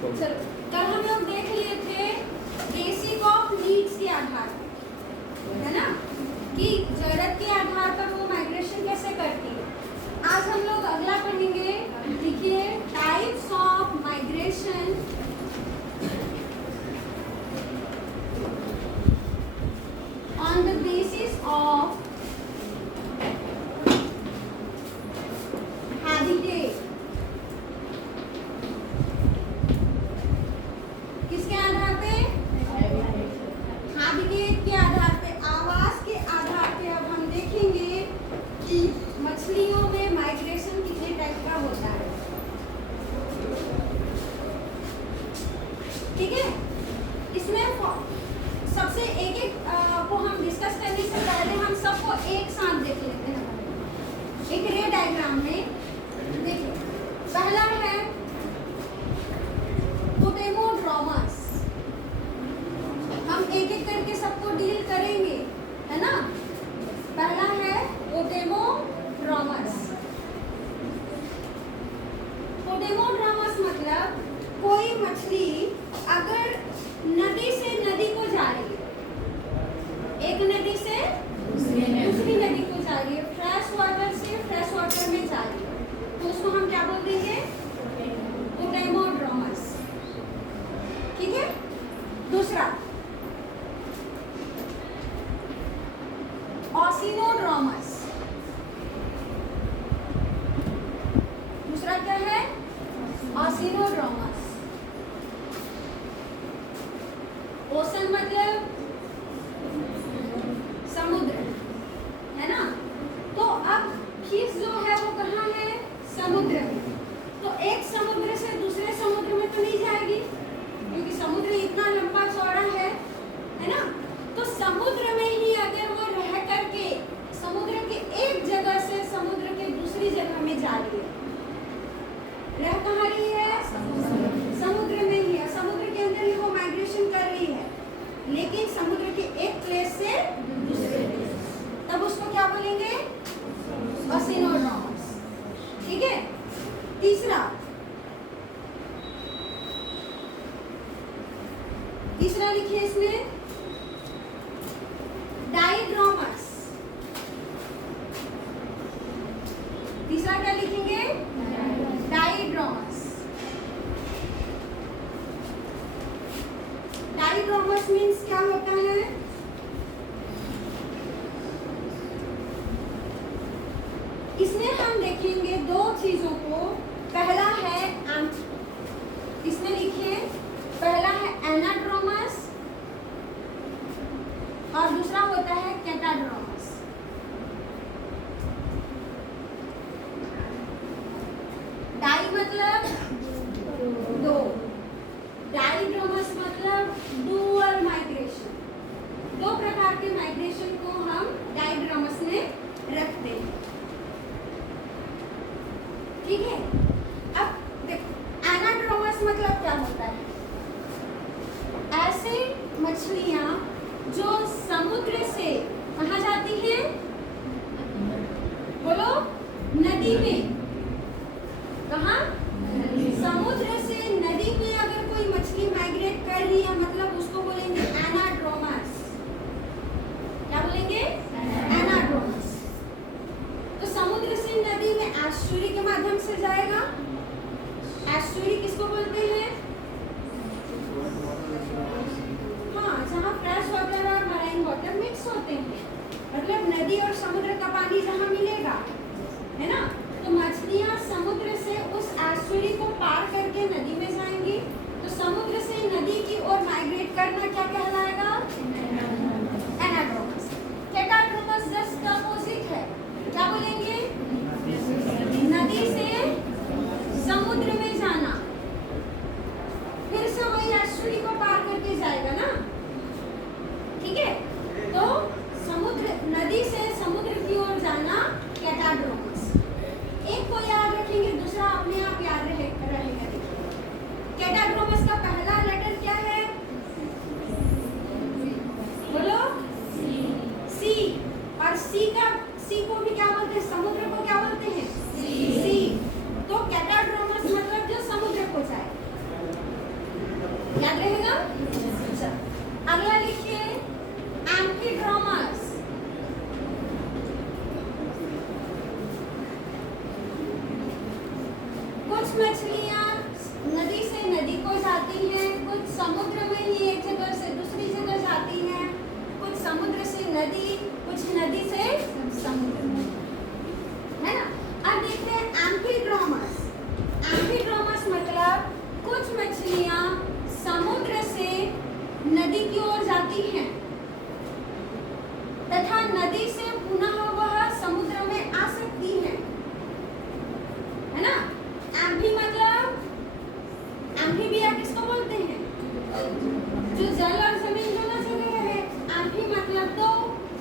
चलो, कल हम लोग देख लिए थे बेसिक ऑफ नीड्स के आधार पर, है ना, कि जरूरत के आधार पर वो माइग्रेशन कैसे करती है। आज हम लोग अगला पढ़ेंगे, देखिए, types of migration on the basis of habitat. किसके आधार पे? हैबिटेट के आधार पे, आवास के आधार पे। अब हम देखेंगे कि मछलियों में माइग्रेशन कितने टाइप का होता है। ठीक है, इसमें सबसे एक एक को हम डिस्कस करने से पहले हम सबको एक साथ देख लेते हैं। एक रे डायग्राम में देखिए, पहला है पोटेमोड्रोमस। हम एक एक करके सबको डील करेंगे, है ना। पहला है पोटेमोड्रोमस। पोटेमोड्रोमस मतलब कोई मछली अगर नदी से नदी को जा रही है, एक नदी से दूसरी नदी को जा रही है, फ्रेश वाटर से फ्रेश वाटर में जा रही है, तो उसको हम क्या बोल देंगे? पोटेमोड्रोमस। ठीक है। दूसरा ऑसिनोड्रोमस। दूसरा क्या है? ऑसिनोड्रोमस। ओशन मतलब समुद्र, है ना। तो अब फिश जो है वो कहाँ है? समुद्र में। तो एक समुद्र से दूसरे समुद्र में तो नहीं जाएगी, क्योंकि समुद्र इतना लंबा चौड़ा है ना। तो समुद्र में ही अगर वो रह करके समुद्र के एक जगह से समुद्र के दूसरी जगह में जा रही है, रह कहाँ रही है? समुद्र में ही है। समुद्र के अंदर ही वो माइग्रेशन कर रही है, लेकिन समुद्र के एक प्लेस से दूसरे प्लेस, तब उसको क्या बोलेंगे? ऑसिनोड्रोमस। ठीक है। तीसरा लिखिए इसमें डाइड्रोमस। तीसरा क्या लिखेंगे? डाइड्रोमस। डाइड्रोमस मीन्स क्या होता है? इसमें हम देखेंगे दो चीजों को। पहला है इसमें लिखिए, पहला है एनाड्रोमस और दूसरा होता है कैटाड्रोमस। डाई मतलब दो, डाइड्रोमस मतलब डुअल माइग्रेशन। दो प्रकार के माइग्रेशन को हम डाइड्रोमस में रखते हैं। ठीक है। अब देखो, एनाड्रोमस मतलब क्या होता है? ऐसे मछलियां जो समुद्र से कहाँ जाती हैं? बोलो, नदी में। कहाँ? समुद्र से नदी में अगर कोई मछली माइग्रेट कर रही है, मतलब उसको बोलेंगे एनाड्रोमस। क्या बोलेंगे? एनाड्रोमस। तो समुद्र से नदी में एस्चुरी के माध्यम से जाएगा। एस्चुरी किसको बोलते हैं? हाँ, जहाँ फ्रेश वाटर और मराइन वाटर मिक्स होते हैं, मतलब नदी और समुद्र का पानी जहाँ मिलेगा, है ना। तो मछलियाँ समुद्र से उस एस्चुरी को पार करके नदी में जाएंगी। तो समुद्र से नदी की ओर माइग्रेट करना क्या कहलाएगा? एनाड्रोमस। कैटाड्रोमस जस्ट अपोजिट है। क्या बोलेंगे? नदी से समुद्र में जाना, फिर से वही एस्चुरी को पार करके जाएगा ना। ठीक है। तो समुद्र, नदी से समुद्र की ओर जाना कैटाड्रोमस। एक को याद रखेंगे, दूसरा अपने आप याद रहेगा। कैटाड्रोमस का पहला लेटर क्या है? बोलो, सी। और सी को भी क्या बोलते हैं? समुद्र को क्या बोलते हैं? सी। तो कैटाड्रोमस मतलब जो समुद्र को जाए। कुछ मछलियाँ नदी से नदी को जाती हैं, कुछ समुद्र में ही एक जगह से दूसरी जगह जाती हैं, कुछ समुद्र से नदी, कुछ नदी से समुद्र में, है ना। अब देखते हैं एम्फीड्रोमस। एम्फीड्रोमस मतलब कुछ मछलियाँ समुद्र से नदी की ओर जाती हैं तथा नदी से पुनः वह समुद्र में आ सकती है ना। एम्फी मतलब एम्फीबिया किसको बोलते हैं? जो जल और जमीन दोनों जगह है। एम्फी मतलब दो,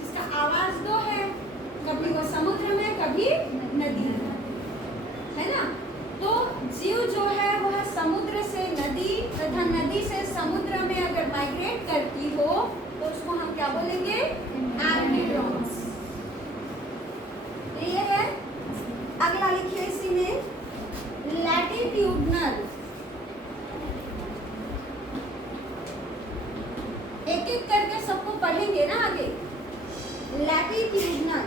इसका आवाज दो है, कभी वो समुद्र में कभी नदी में, है ना। तो जीव जो है वह समुद्र से नदी तथा नदी से समुद्र में अगर माइग्रेट करती हो तो उसको हम क्या बोलेंगे? एम्फीड्रोमस। ये है। अगला लिखिए इसी में लैटिट्यूडनल। एक एक करके सबको पढ़ेंगे ना आगे। लैटिट्यूडनल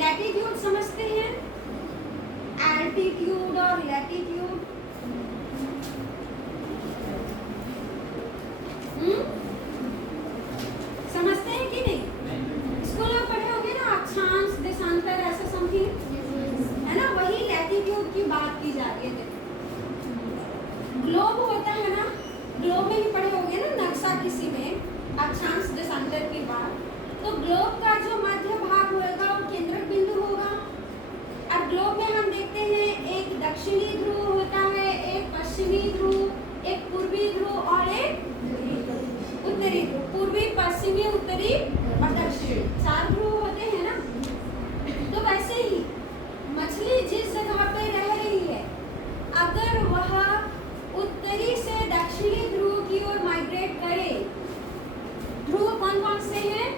लैटिट्यूड समझते हैं? एल्टीट्यूड और लैटिट्यूड समझते हैं कि नहीं? स्कूल में पढ़े होंगे ना, अक्षांश देशांतर ऐसा समथिंग, है ना। वही लैटिट्यूड की बात की जा रही है। ग्लोब होता है ना, ग्लोब में ही पढ़े होंगे ना नक्शा किसी में, अक्षांश देशांतर की बात। तो ग्लोब का जो मध्य भाग होगा वो केंद्रक बिंदु होगा। अब ग्लोब में हम देखते हैं एक दक्षिणी ध्रुव होता है, एक पश्चिमी ध्रुव, एक पूर्वी ध्रुव और एक उत्तरी ध्रुव। पूर्वी, पश्चिमी, उत्तरी और दक्षिणी, 4 ध्रुव होते हैं ना। तो वैसे ही मछली जिस जगह पे रह रही है, अगर वह उत्तरी से दक्षिणी ध्रुव की ओर माइग्रेट करे, ध्रुव कौन कौन से हैं?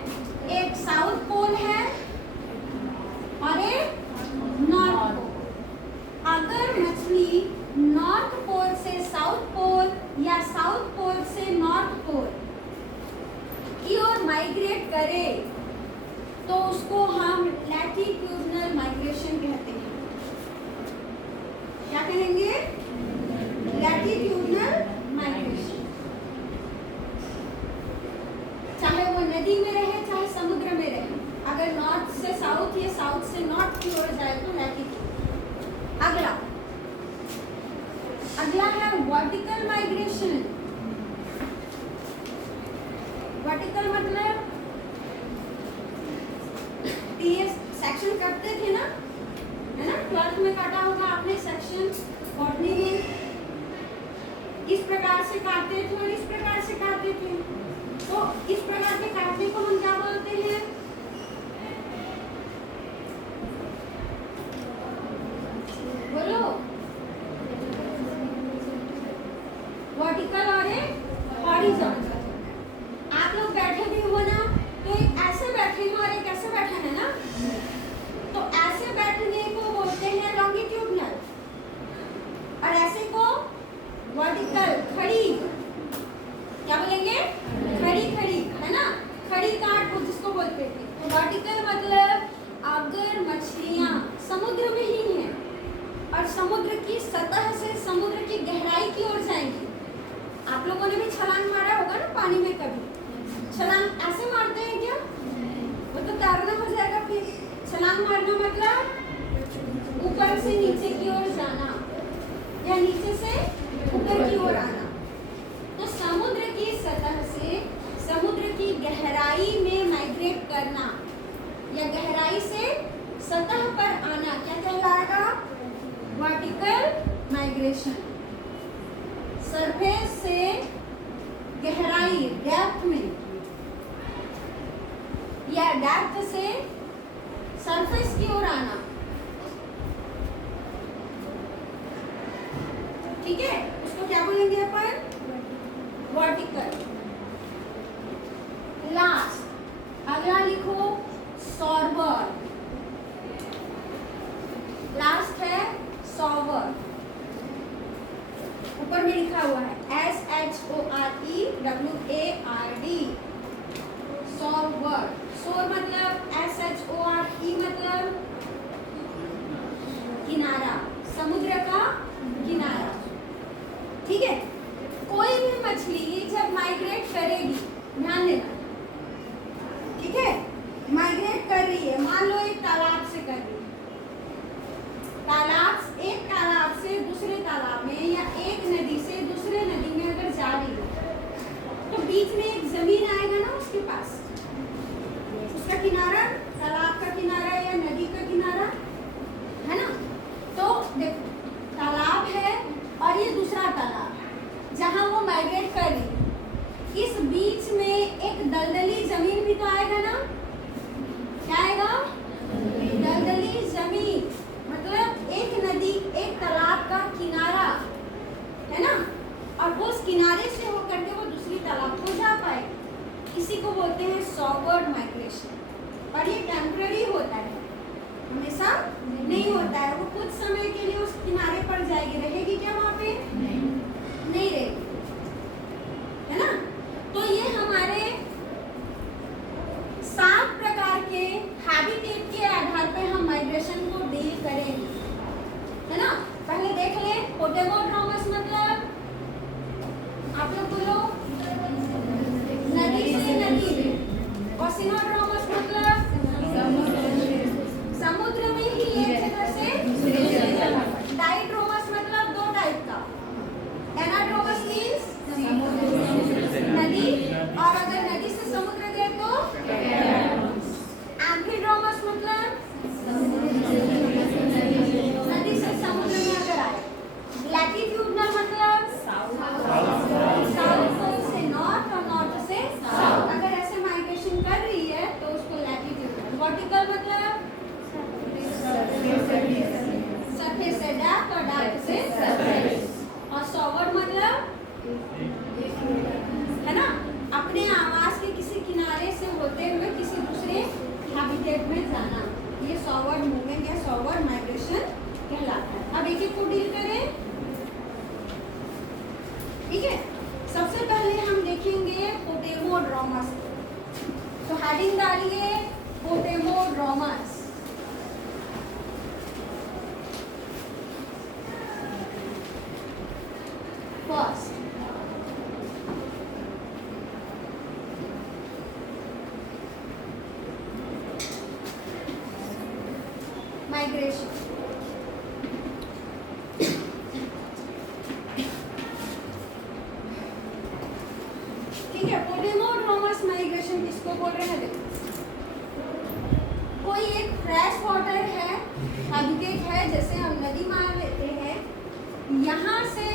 एक साउथ पोल है और एक नॉर्थ पोल। अगर मछली नॉर्थ पोल से साउथ पोल या साउथ पोल से नॉर्थ पोल की ओर माइग्रेट करे तो उसको हम लैटिट्यूडनल माइग्रेशन कहते हैं। क्या कहेंगे? Latitudinal migration. चाहे वो नदी में रहे चाहे समुद्र में रहे, अगर नॉर्थ से साउथ या साउथ से नॉर्थ की ओर जाए तो लैटिट्यूड। अगला है वर्टिकल माइग्रेशन। वर्टिकल मतलब टीएस सेक्शन करते थे ना, है ना। 12th में काटा होगा आपने सेक्शन बॉटनी में। इस प्रकार से काटते थे और इस प्रकार से काटते थे। तो इस प्रकार के काटने को हम क्या बोलते हैं? बोलो। वर्टिकल और एक हॉरिजॉन्टल। आप लोग बैठे भी हो ना, तो एक ऐसे बैठे हैं और एक ऐसे बैठे हैं ना, तो ऐसे बैठने को बोलते हैं लॉन्गिट्यूडनल और ऐसे को वर्टिकल, खड़ी। क्या बोलेंगे? खड़ी खड़ी, है ना। खड़ी काट को जिसको बोलते थे। तो वर्टिकल मतलब अगर मछलियाँ समुद्र में ही हैं और समुद्र की सतह से समुद्र की गहराई की ओर जाएंगी। आप लोगों ने भी छलांग मारा होगा ना पानी में कभी। छलांग ऐसे मारते हैं क्या? वो तो तैरना हो जाएगा फिर। छलांग मारना मतलब ऊपर से नीचे की ओर जाना या नीचे से ऊपर की ओर आना। तो समुद्र की सतह से समुद्र की गहराई में माइग्रेट करना या गहराई से सतह पर आना क्या कहलाएगा? Vertical migration. सरफेस से गहराई, डेप्थ में, या डेप्थ से सरफेस की ओर आना। ठीक है, उसको क्या बोलेंगे अपन? वर्टिकल। लास्ट अगला लिखो सॉर्बर। लास्ट है सॉर्बर। ऊपर में लिखा हुआ है SHOREWARD। सॉर्बर। सोर मतलब SHORE होता है वो कुछ समय के लिए उस किनारे पर जाएगी, रहेगी क्या वहाँ पे? नहीं रहेगी, है ना। तो ये हमारे 7 प्रकार के हैबिटेट के आधार पे हम माइग्रेशन को डील करेंगे, है ना। पहले देख लें पोटेमोड्रोमस मतलब, आप लोग बोलो, नदी से नदी में। और सिनोड्रोमस मतलब समुद्र में ही एक जगह से दूसरी जगह। डाइड्रोमस मतलब 2 टाइप का। एनाड्रोमस मींस नदी, और अगर नदी से समुद्र गए तो एम्फीड्रोमस मतलब नदी से समुद्र में अगर आए। लैटिट्यूडनल मतलब साउथ पोल से नॉर्थ और नॉर्थ से साउथ, अगर ऐसे माइग्रेशन कर रही है तो उसको लैटिट्यूडनल। वर्टिकल मतलब सरफेस से डेप्थ और डेप्थ से सरफेस। और सॉवर्ड मतलब, है ना, अपने आवास के किसी किनारे से होते हुए किसी दूसरे हैबिटेट में जाना, ये सॉवर्ड मूवमेंट या सॉवर्ड माइग्रेशन कहलाता है। अब एक एक को डील करें, ठीक है। सबसे पहले हम देखेंगे पोटेमोड्रोमस। तो हेडिंग डालिए पोटेमोड्रोमस। First, migration. ठीक है, पोटेमोड्रोमस माइग्रेशन किसको बोल रहे हैं? देखो, कोई एक फ्रेश वाटर है, हैबिटेट है, जैसे हम नदी मान लेते हैं, यहाँ से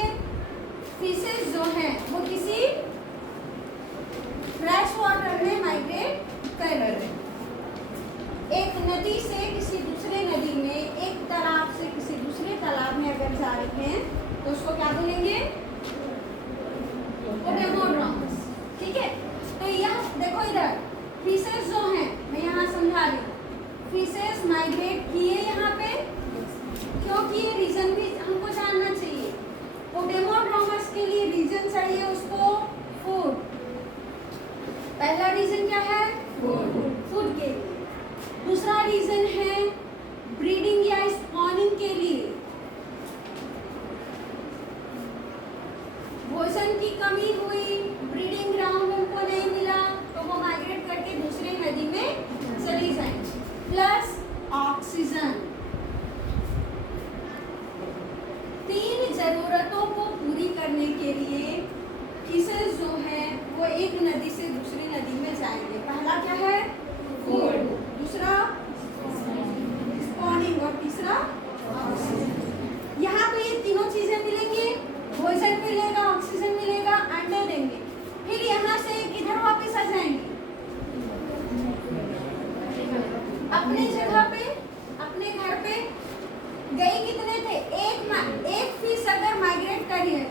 फिशेस जो हैं वो किसी फ्रेश वाटर में माइग्रेट कर रहे हैं। एक नदी से किसी दूसरे नदी में, एक तालाब से किसी दूसरे तालाब में अगर जा रहे हैं तो उसको क्या बोलेंगे? पोटेमोड्रोमस। ठीक है, तो यह देखो इधर फिशेस जो हैं, मैं यहाँ समझा रही हूँ, फिशेस माइग्रेट किए यहाँ पे, क्योंकि ये रीजन भी हमको जानना चाहिए। पोटेमोड्रोमस के लिए रीजन चाहिए उसको फूड। पहला रीजन क्या है? फूड के लिए। दूसरा रीजन है ब्रीडिंग या स्पॉनिंग के लिए। भोजन की कमी हुई, ब्रीडिंग ग्राउंड उनको नहीं मिला, तो वो माइग्रेट करके दूसरे नदी में चली जाएंगी। Plus oxygen. 3 जरूरतों को पूरी करने के लिए फिशेस जो है वो एक नदी से दूसरी नदी में जाएंगे। पहला क्या है? फूड, दूसरा स्पॉनिंग और तीसरा ऑक्सीजन। यहाँ पे ये तीनों चीजें मिलेंगी, भोजन मिलेगा, ऑक्सीजन मिलेगा, अंडे देंगे। फिर यहाँ से किधर वापस आ जाएंगे? अपने जगह पे, अपने घर पे। गए कितने थे? एक फिश अगर माइग्रेट कर रही है,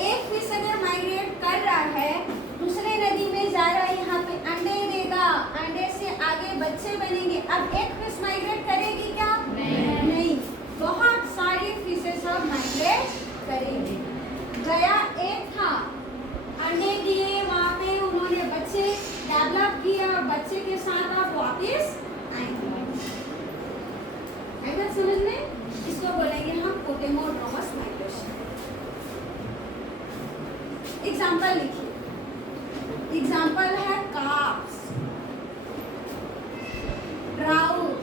एक फिश अगर माइग्रेट कर रहा है, दूसरे नदी में जा रहा है, यहाँ पे अंडे देगा, अंडे से आगे बच्चे बनेंगे। अब एक फिश माइग्रेट करेगी क्या? नहीं। बहुत सारी फिशेस अब माइग्रेट करेंगे। गया एक था, अंडे दिए, वहाँ पे उन्होंने बच्चे डेवलप किया, और बच्चे के साथ आप वापस आएंगे। समझ में? इसको बोलेंगे हम पोटेमोड्रोमस माइग्रेशन। एग्जाम्पल लिखिए। एग्जाम्पल है कार्प्स, ट्राउट।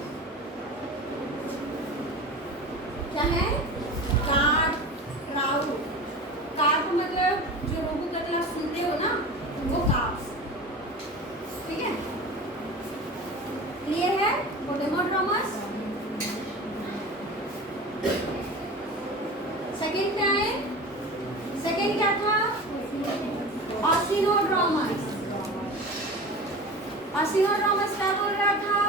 क्या है? Carp, trout. कार्प मतलब जो रोहू कतला सुनते हो ना, वो कार्प्स। ठीक है, क्लियर है? पोटेमोड्रोमस। सेकंड क्या है? सेकंड क्या था? ऑसिनोड्रोमस। ऑसिनोड्रोमस क्या बोल रहा था?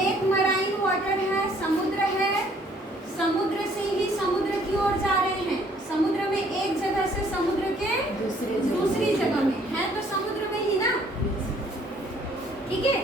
एक मराइन वाटर है, समुद्र है, समुद्र से ही समुद्र की ओर जा रहे हैं। समुद्र में एक जगह से समुद्र के दूसरी जगह में है, तो समुद्र में ही ना। ठीक है,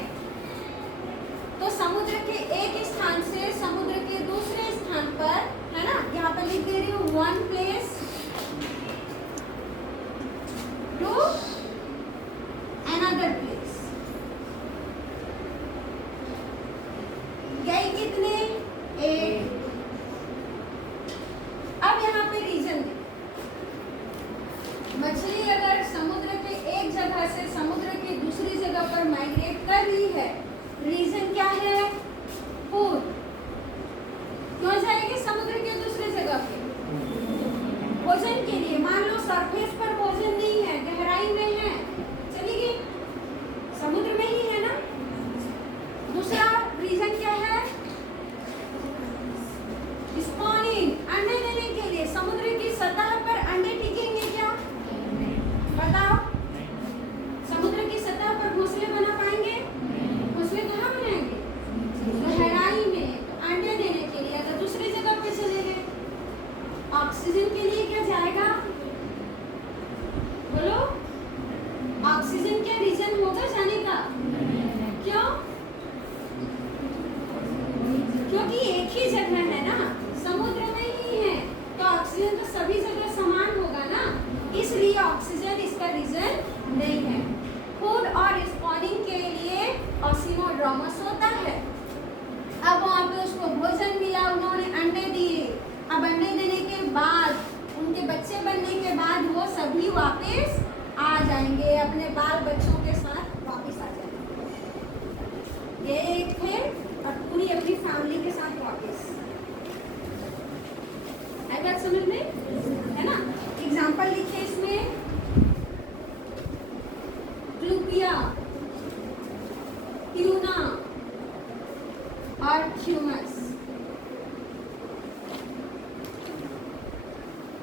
वापस आ जाएंगे, अपने बाल बच्चों के साथ वापस आ जाएंगे। ये एक थे और पूरी अपनी फैमिली के साथ वापस। आई बात समझ में, है ना? एग्जाम्पल लिखे इसमें, प्लूपिया, ट्यूना और ह्यूमस।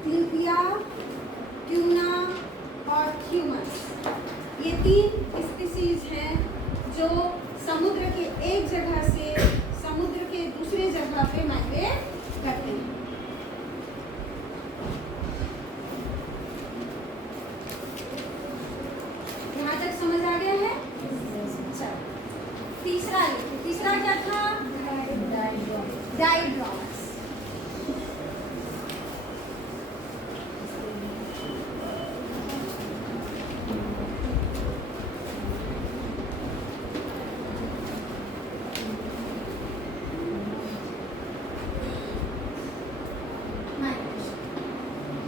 प्लूपिया, ट्यूना और ह्यूमस, ये 3 स्पीसीज हैं जो समुद्र के एक जगह से समुद्र के दूसरे जगह पे माइग्रेट करते हैं। यहाँ तक समझ आ गया है? चलो तीसरा लिखिए। तीसरा क्या था? डाइड्रॉमस।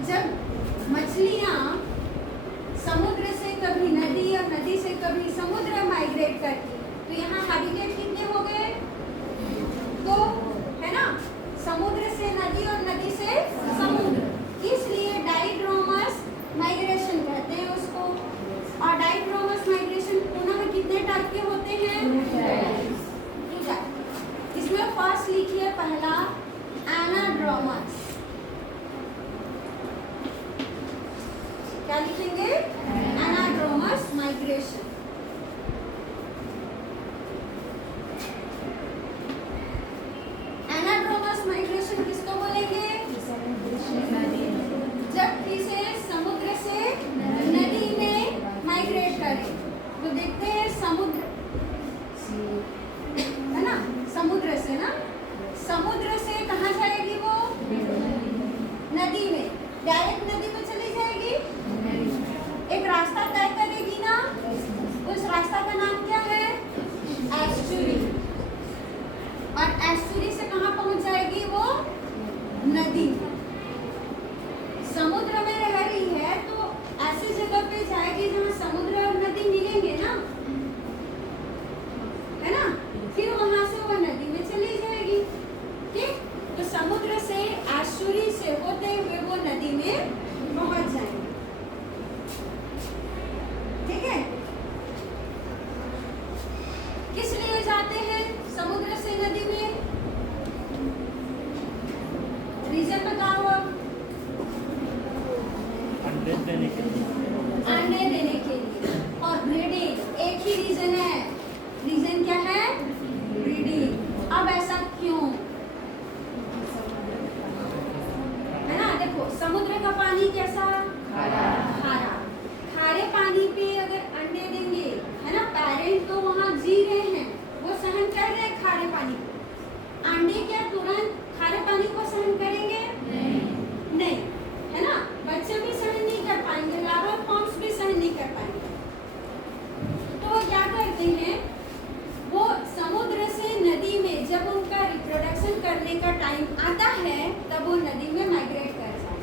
जब मछलियाँ समुद्र से कभी नदी और नदी से कभी समुद्र माइग्रेट करती, तो यहाँ हैबिटेट कितने हो गए? 2, है ना? समुद्र से नदी और नदी से समुद्र, इसलिए डाइड्रोमस माइग्रेशन कहते हैं उसको। और डाइड्रोमस माइग्रेशन पुनः कितने टाइप के होते हैं? 2 टाइप। इसमें फर्स्ट लिखिए पहला एनाड्रोमस। क्या लिखेंगे? Anadromous migration. एनाड्रोमस माइग्रेशन किसको बोलेंगे? जब फिशेस समुद्र से नदी में माइग्रेट करें, तो देखते हैं समुद्र, है ना? समुद्र से ना, समुद्र से कहाँ जाएगी वो? नदी में। डायरेक्ट नदी में चली जाएगी, एक रास्ता तय करेगी ना, उस रास्ता का नाम क्या है? एस्चुरी। और एस्चुरी से कहाँ पहुंच जाएगी वो? नदी। समुद्र में रह रही है तो ऐसी जगह पे जाएगी जहाँ समुद्र और नदी मिलेंगे ना, है ना? फिर वहां से वो नदी में चली जाएगी। ठीक, तो समुद्र से एस्चुरी से होते हुए वो नदी में पहुंच जाएंगे। ठीक है? किस लिए जाते हैं समुद्र से नदी में? रीजन बताओ। अंडे देने के लिए। अंडे देने के लिए और ब्रीडिंग, एक ही रीजन है। रीजन क्या है? ब्रीडिंग। अब ऐसा क्यों? है ना? देखो समुद्र का पानी कैसा? खारा। खारे पानी पे अगर अंडे देंगे, है ना, पेरेंट तो वहाँ जी रहे हैं, वो सहन कर रहे हैं खारे पानी को। अंडे क्या तुरंत खारे पानी को सहन करेंगे? नहीं, है ना? बच्चे भी सहन नहीं कर पाएंगे, लार्वा फॉर्म्स भी सहन नहीं कर पाएंगे। तो वो क्या करते हैं? वो समुद्र से नदी में जब उनका रिप्रोडक्शन करने का टाइम आता है, तब वो नदी में माइग्रेट कर जाते हैं।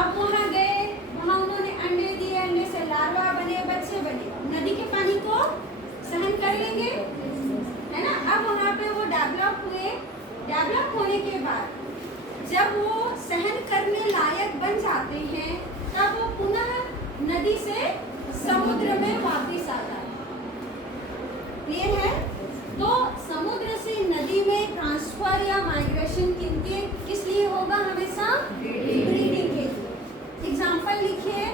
अब वहाँ गए, वहाँ उन्होंने अंडे दिए, अंडे से लार्वा बने, बच्चे बने, नदी के पानी को सहन कर लेंगे, है ना? अब वहाँ पे वो डेवलप हुए। डेवलप होने के बाद जब वो सहन करने लायक बन जाते हैं, तब वो पुनः नदी से समुद्र में वापस आता है। क्लियर है? तो समुद्र से नदी में ट्रांसफर या माइग्रेशन किस लिए होगा? हमेशा ब्रीडिंग के लिए। एग्जाम्पल लिखिए।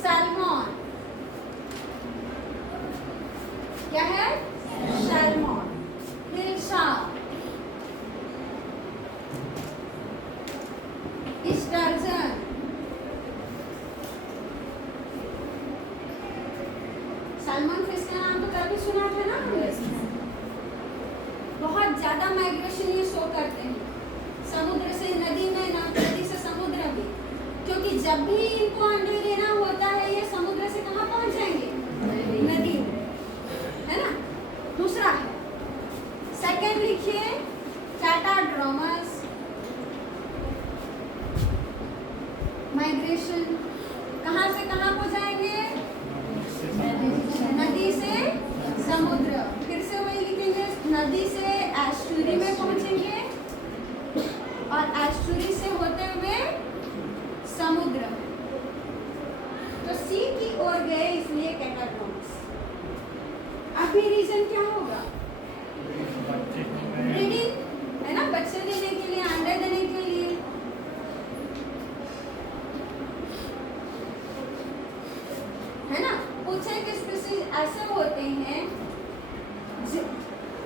सैल्मन। क्या है? Salmon. Whale shark, sturgeon, salmon fish का नाम तो कभी सुना था ना? बहुत ज्यादा माइग्रेशन ये शो करते हैं, समुद्र से नदी में, नदी से समुद्र में, क्योंकि जब भी इनको अंडे देना होता है, ये समुद्र से कहाँ पहुंच जाएंगे? नदी में, है ना? दूसरा है, सेकंड लिखिए कैटाड्रोमस। माइग्रेशन कहाँ से कहाँ को जाएंगे? नदी से समुद्र। फिर से वही लिखेंगे, नदी से एस्चुरी में पहुंचेंगे और एस्चुरी से होते हुए समुद्र में। तो सी की ओर गए इसलिए कैटाट्रॉन्स। अभी रीजन क्या होगा? ब्रीडिंग, है ना, बच्चे देने के लिए, अंडे देने के लिए। है ना, पूछे कि स्पीशीज ऐसे होते हैं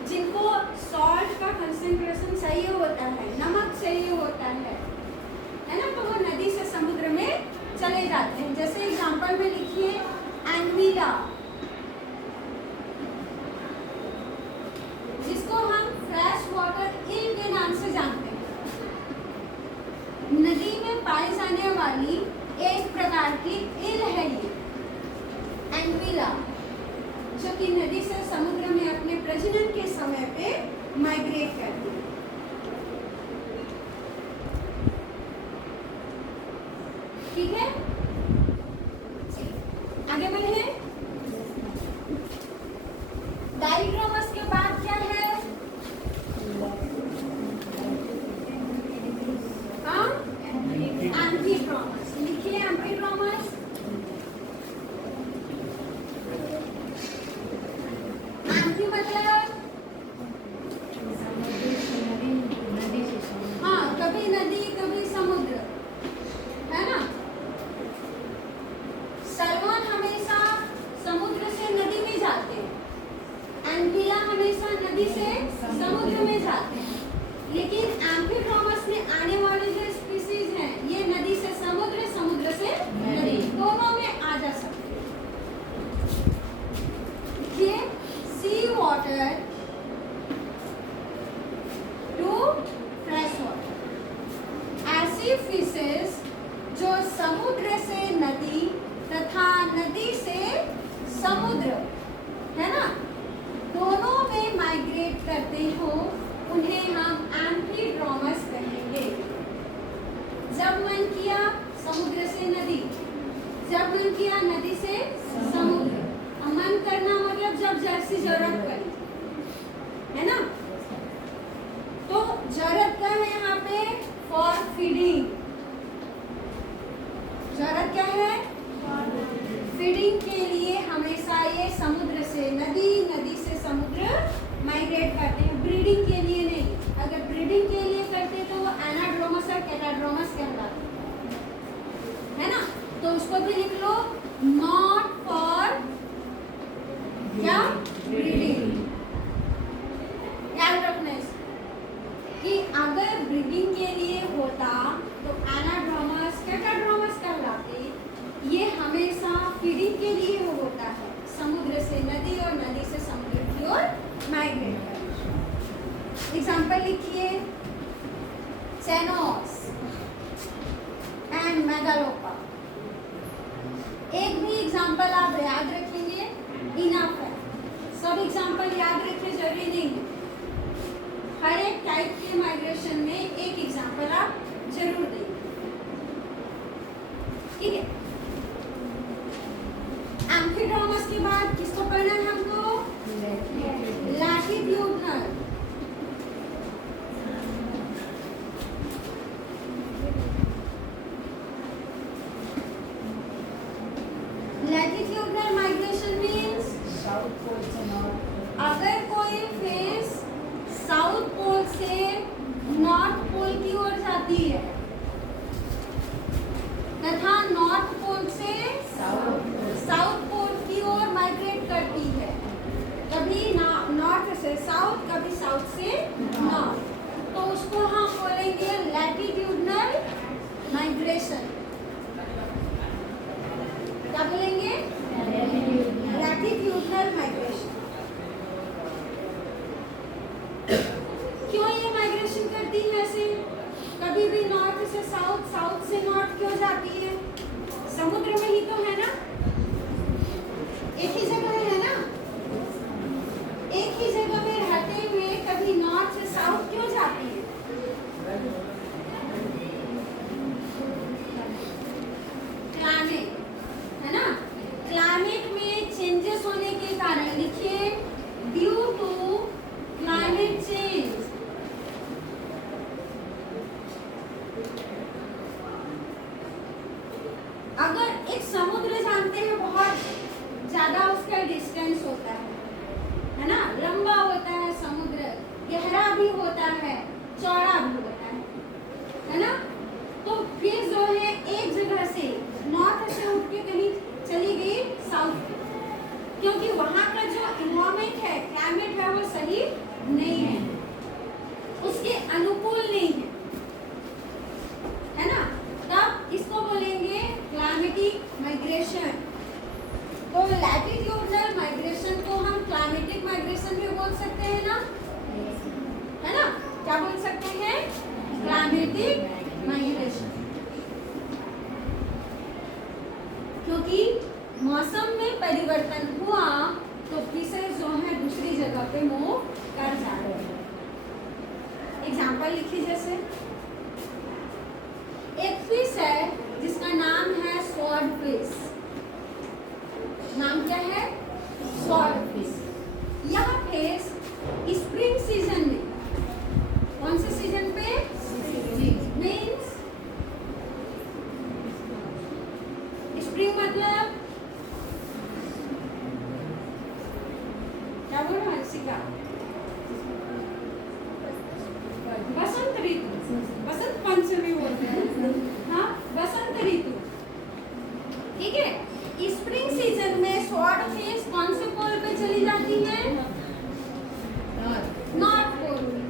जिनको सॉल्ट का कंसेंट्रेशन चाहिए होता है, नमक चाहिए होता है ना, तो वो नदी से समुद्र में चले जाते हैं। जैसे एग्जांपल में लिखिए एंविला, जिसको हम फ्रेश वाटर ईल के नाम से जानते हैं। नदी में पाई जाने वाली एक प्रकार की ईल है ये एंविला, जो कि नदी से समुद्र में अपने प्रजनन के समय पे माइग्रेट करती है। ठीक है, आगे बढ़े। डाइड्रोमस के बाद क्या है? एम्फीड्रोमस। लिखिए एम्फीड्रोमस। एम्फी मतलब हाँ, कभी नदी कभी समुद्र, है ना। सलमान हमेशा समुद्र से नदी में जाते हैं, एंविला हमेशा नदी से समुद्र में जाते हैं। लेकिन एम्फीड्रोमस में आने वाले जो स्पीशीज हैं, ये नदी से समुद्र, समुद्र से नदी, दोनों में आ जा सकते हैं। देखिए, सी वाटर टू फ्रेश वाटर। ऐसी फिशेस जो समुद्र से नदी तथा नदी से समुद्र, है ना, दोनों में माइग्रेट करते हो, उन्हें हम एम्फीड्रोमस कहेंगे। जब मन किया समुद्र से नदी, जब मन किया नदी से समुद्र। अब मन करना मतलब जब जैसी जरूरत पड़ी, है ना। तो जरूरत क्या है यहाँ पे? For feeding. जरूरत क्या है? फीडिंग के लिए हमेशा ये समुद्र से नदी, नदी से समुद्र माइग्रेट करते हैं, ब्रीडिंग के लिए नहीं। अगर ब्रीडिंग के लिए करते तो वो एनाड्रोमस और कैटाड्रोमस कहलाते, है ना। तो उसको भी लिख लो, नॉट फॉर क्या? ब्रीडिंग। याद रखना कि अगर ब्रीडिंग के लिए होता तो एनाड्रोमस कैटाड्रोमस कहलाते। ये हमेशा फीडिंग के लिए होता है, समुद्र से नदी और नदी से समुद्र की ओर माइग्रेट करना। एग्जाम्पल लिखिए, चेनोस एंड मेगालोपा। एक भी एग्जाम्पल आप याद रखेंगे, इनफ है। सब एग्जाम्पल याद रखने जरूरी नहीं है। हर एक टाइप के माइग्रेशन में एक एग्जाम्पल आप जरूर देंगे, ठीक है। एम्फीड्रोमस के बाद किसको पढ़ना है हमको? लैटिट्यूडनल। लैटिट्यूडनल माइग्रेशन मीन्स अगर कोई फेस साउथ पोल से नॉर्थ पोल की ओर जाती है तथा नॉर्थ पोल से साउथ पोल की ओर माइग्रेट करती है, कभी नॉर्थ से साउथ, कभी साउथ से नॉर्थ, तो उसको हम बोलेंगे लैटिट्यूडनल माइग्रेशन। क्या बोलेंगे? Latitudinal migration. क्यों ये माइग्रेशन करती है ऐसे? कभी भी नॉर्थ से साउथ, साउथ से नॉर्थ क्यों जाती है? समुद्र में ही तो है ना, एक ही जगह है ना, एक ही जगह में रहते हुए कभी नॉर्थ से साउथ क्यों जाती है? क्लाइमेट में चेंजेस होने के कारण, लिखिए ड्यू टू क्लाइमेट चेंज। अगर एक समुद्र जानते हैं बहुत ज्यादा उसका डिस्टेंस होता है ना, लंबा होता है समुद्र, गहरा भी होता है, चौड़ा भी होता है ना। तो फिर जो है एक जगह से नॉर्थ से उठ के कहीं चली गई साउथ, क्योंकि वहां का जो इन्वायरमेंट है, क्लाइमेट है, वो सही नहीं है, उसके अनुकूल नहीं है ना। तब इसको बोलेंगे क्लाइमेटिक माइग्रेशन। तो लैटिट्यूडनल माइग्रेशन को हम क्लाइमेटिक माइग्रेशन भी बोल सकते हैं ना, है ना। क्या बोल सकते हैं? Climatic migration. क्योंकि मौसम में परिवर्तन हुआ तो फिशेस जो है दूसरी जगह पे मूव कर जाते हैं। एग्जाम्पल लिखिए, जैसे एक फिश है जिसका नाम है स्वॉर्ड फिश। नाम क्या है? Sword fish. यह फिश स्प्रिंग सीजन में, कौन से सीजन पे? मीन्स स्प्रिंग मतलब क्या बोल रहा है? सिका बसंत ऋतु, बसंत पंचमी बोलते हैं, हाँ बसंत ऋतु, ठीक है। स्प्रिंग सीजन में स्वॉर्ड फिश कौन से पोल पे चली जाती है? नॉर्थ पोल पे।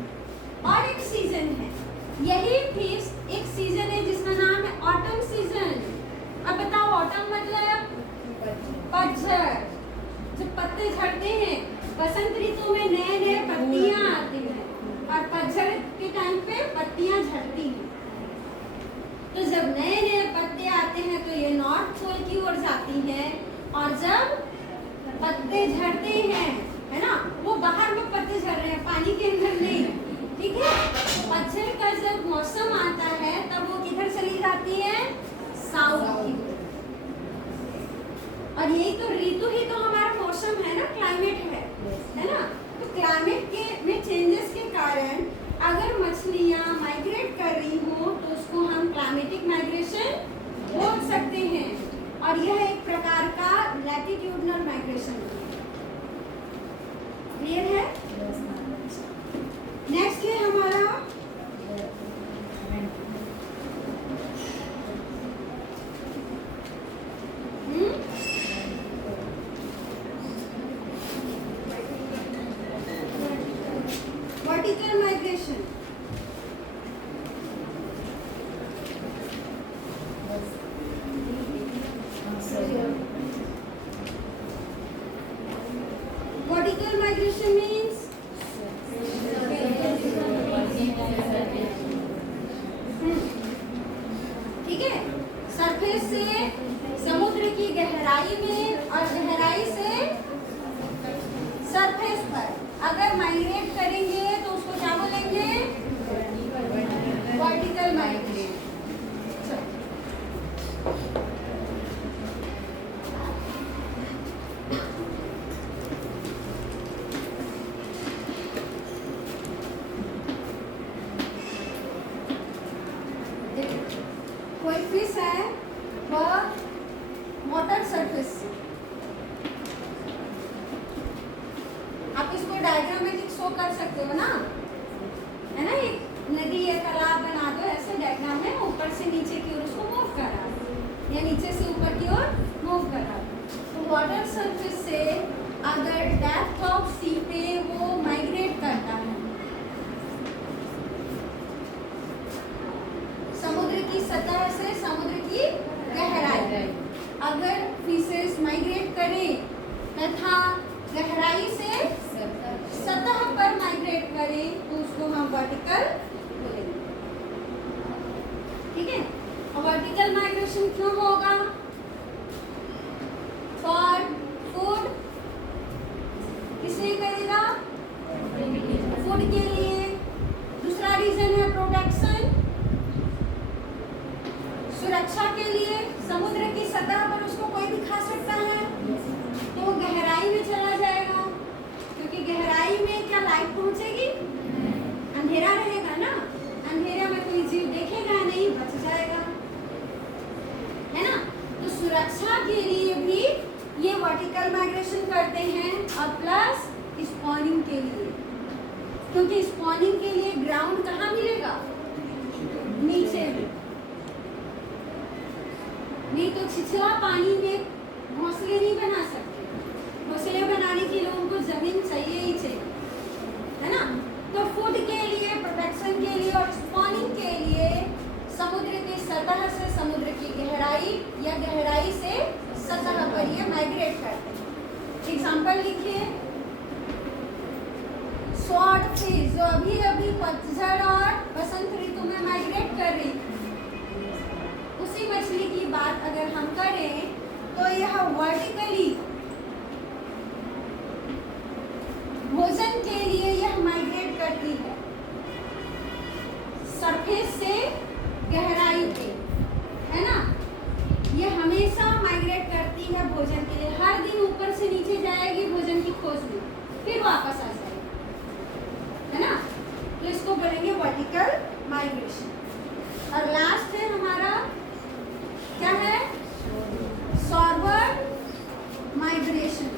और एक सीजन है, यही फिश एक सीजन है जिसका नाम है ऑटम सीजन। अब बताओ ऑटम मतलब? पतझड़। जब पत्ते झड़ते हैं, बसंत ऋतु में नए नए पत्तियां आती हैं और पतझड़ के टाइम पे पत्तियां झड़ती हैं। तो जब नए नए पत्ते आते हैं तो ये नॉर्थ पोल की ओर जाती हैं, और जब पत्ते झड़ते हैं, है ना, वो बाहर में पत्ते झड़ रहे हैं, पानी के अंदर नहीं, ठीक है। पतझड़ का जब मौसम आता है तब वो किधर चली जाती है? साउथ की ओर। और यही तो ऋतु ही तो हमारा मौसम है ना, क्लाइमेट है ना। तो क्लाइमेट के में चेंजेस के कारण अगर मछलियां माइग्रेट कर रही हो तो उसको हम क्लाइमेटिक माइग्रेशन बोल सकते हैं, और यह एक प्रकार का लैटिट्यूडनल माइग्रेशन है। क्लियर है? नेक्स्ट है हमारा vertical migration. Vertical migration means ठीक है, सरफेस से समुद्र की गहराई में और गहराई से सरफेस पर अगर माइग्रेट करेंगे तो उसको क्या बोलेंगे? Vertical migration. कोई फिश है वह वाटर सरफेस, आप इसको डायग्रामेटिक शो कर सकते हो ना, है ना। एक नदी या तालाब बना दो, ऐसे डायग्राम में ऊपर से नीचे की ओर उसको मूव करा या नीचे से ऊपर की ओर मूव करा। तो वाटर सरफेस से अगर डेप्थ ऑफ सी पे वो माइग्रेट करता है, समुद्र की सतह से समुद्र की गहराई, अगर फिशेस माइग्रेट करें तथा गहराई से सतह पर माइग्रेट करें तो उसको हम वर्टिकल बोलेंगे, ठीक है। और वर्टिकल माइग्रेशन क्यों होगा? फॉर फूड, किस लिए करेगा? फूड के लिए। दूसरा रीजन है प्रोटेक्शन, सुरक्षा के लिए। समुद्र की सतह पर उसको कोई भी खा सकता है, सुरक्षा के लिए भी ये वर्टिकल माइग्रेशन करते हैं और प्लस स्पॉनिंग के लिए, क्योंकि स्पॉनिंग के लिए ग्राउंड कहाँ मिलेगा? नीचे में। नहीं तो छिछला पानी में घोंसले नहीं बना सकते। घोंसले बनाने के लिए उनको जमीन चाहिए ही चाहिए, है ना? तो फूड के लिए, प्रोटेक्शन के लिए और स्पॉनिंग के लिए समुद्र की सतह से समुद्र की गहराई या गहराई से सतह पर ये माइग्रेट करते हैं। एग्जाम्पल लिखिए, स्वॉर्ड फिश जो अभी अभी पतझड़ और बसंत ऋतु में माइग्रेट कर रही है, उसी मछली की बात अगर हम करें तो यह वर्टिकली भोजन के लिए यह माइग्रेट करती है सरफेस से गहराई पे, है ना? ये हमेशा माइग्रेट करती है भोजन के लिए। हर दिन ऊपर से नीचे जाएगी भोजन की खोज में, फिर वापस आ जाएगी, है ना? तो इसको बोलेंगे वर्टिकल माइग्रेशन। और लास्ट है हमारा क्या है? Forward migration.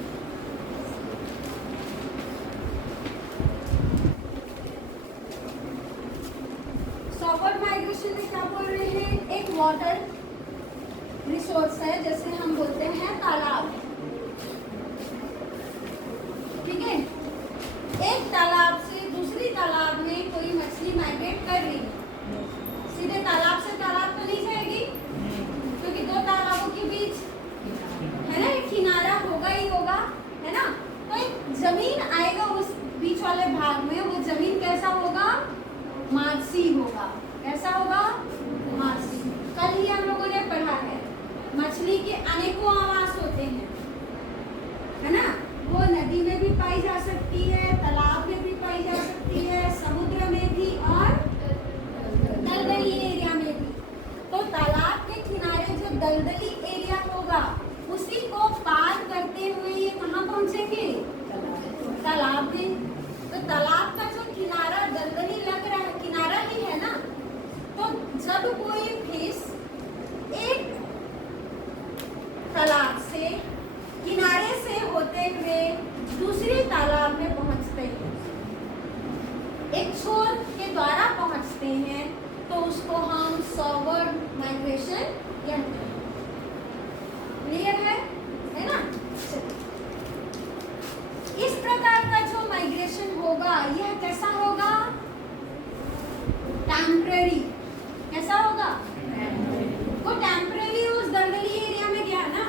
फॉरवर्ड माइग्रेशन में क्या बोल रहे हैं? एक वाटर रिसोर्स है, जैसे हम बोलते हैं तालाब, ठीक है? एक तालाब से दूसरी तालाब में कोई मछली माइग्रेट कर रही है, सीधे तालाब से तालाब तो नहीं जाएगी, क्योंकि दो तालाबों के बीच, है ना, एक किनारा होगा ही होगा, है ना? तो एक जमीन आएगा उस बीच वाले भाग में, वो जमीन कैसा होगा? मार्सी होगा। कैसा होगा? मार्सी। कल ही हम लोगों ने पढ़ा है, मछली के अनेकों आवास होते हैं, है ना? वो नदी में भी पाई जा सकती है, तालाब में भी पाई जा सकती है, समुद्र में भी और दलदली एरिया में भी। तो तालाब के किनारे जो दलदली एरिया होगा, उसी को पार करते हुए ये कहाँ पहुंचेंगे? तालाब में। तो तालाब का जो किनारा दलदली लग रहा है, किनारा ही है ना? तो जब कोई फिश एक तालाब से किनारे से होते हुए दूसरे तालाब में पहुंचते हैं, एक छोर के द्वारा पहुंचते हैं, तो उसको हम फॉरवर्ड माइग्रेशन कहते हैं। क्लियर है ना? इस प्रकार का जो माइग्रेशन होगा, यह कैसा होगा? टेम्पररी। कैसा होगा? वो टेम्पररी उस दलदली एरिया में गया ना,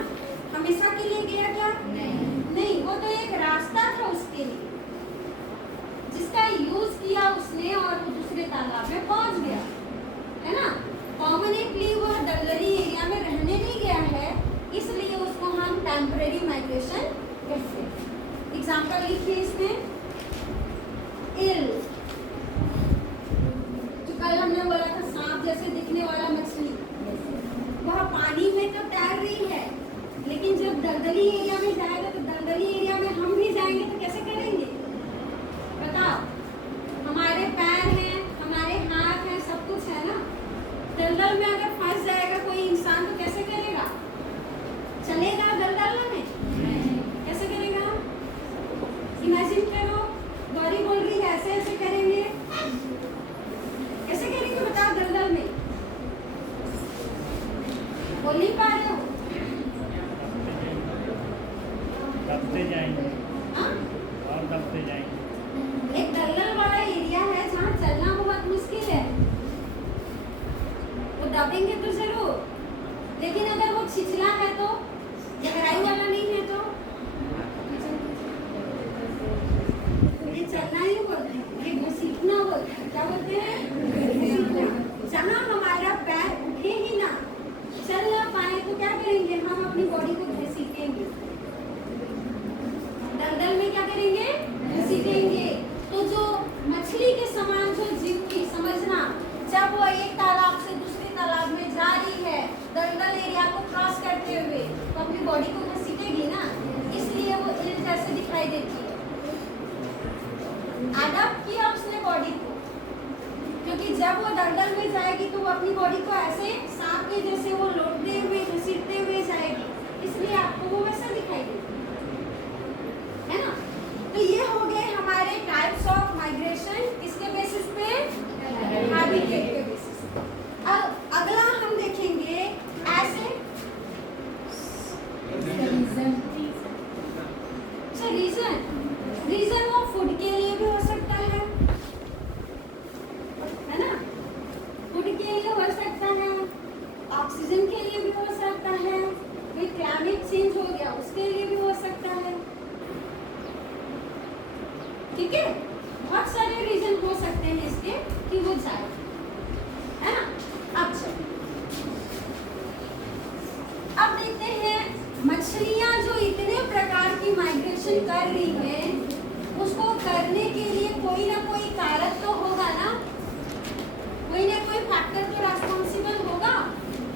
हमेशा के लिए गया क्या? नहीं, वो तो एक रास्ता था उसके लिए, जिसका यूज किया उसने और वो दूसरे तालाब में पहुंच गया, है ना? परमानेंटली वो दलदली एरिया में रहने नहीं गया है, इसलिए उसको हम टेम्पररी माइग्रेशन कहते हैं। एग्जाम्पल लिखिए इसमें, इल, जो कल हमने बोला था सांप जैसे दिखने वाला मछली, वह पानी में तो तैर रही है, लेकिन जब दलदली एरिया में जाएगा तो दलदली एरिया में हम भी जाएंगे तो कैसे करेंगे? बताओ, हमारे पैर हैं, हमारे हाथ हैं, सब कुछ है ना? दलदल में अगर फंस जाएगा कोई इंसान तो कैसे करेगा? चलेगा दलदल में? कैसे करेगा? इमेजिन करो, गौरी बोल रही है ऐसे ऐसे करेंगे, कैसे करेंगे बताओ दलदल में? बोल नहीं पा रहे हो? दबते जाएंगे। हाँ? और दबते जाएंगे। एक दलदल वाला एरिया है जहाँ चलना बहुत मुश्किल है, वो दबेंगे तो जरूर, लेकिन अगर वो छिछला है तो, गहराई वाला नहीं है तो ये चलना ही बोलते हैं, ये घसीटना बोलते हैं। क्या बोलते हैं? जहाँ हमारा पैर उठे ही ना, चल ना पाए तो क्या करेंगे? हम अपनी बॉडी को घसीटेंगे। दलदल में क्या करेंगे? घसीटेंगे। तो जो मछली के समान जो जीव की, समझना, जब वो एक तालाब से दूसरे तालाब में जा रही है दलदल एरिया को क्रॉस करते हुए, तो अपनी बॉडी को घसीटेगी ना, इसलिए वो इल जैसे दिखाई देती है। अडॉप्ट किया उसने बॉडी को, क्योंकि जब वो दलदल में जाएगी तो वो अपनी बॉडी को ऐसे सांप के जैसे वो लौटते हुए घसीटते हुए जाएगी। ठीक है, बहुत सारे रीजन हो सकते हैं इसके कि वो जाए, है ना। अब चलिए अब देखते हैं मछलियां जो इतने प्रकार की माइग्रेशन कर रही है, उसको करने के लिए कोई ना कोई कारक तो होगा ना, कोई ना कोई फैक्टर तो रेस्पॉन्सिबल होगा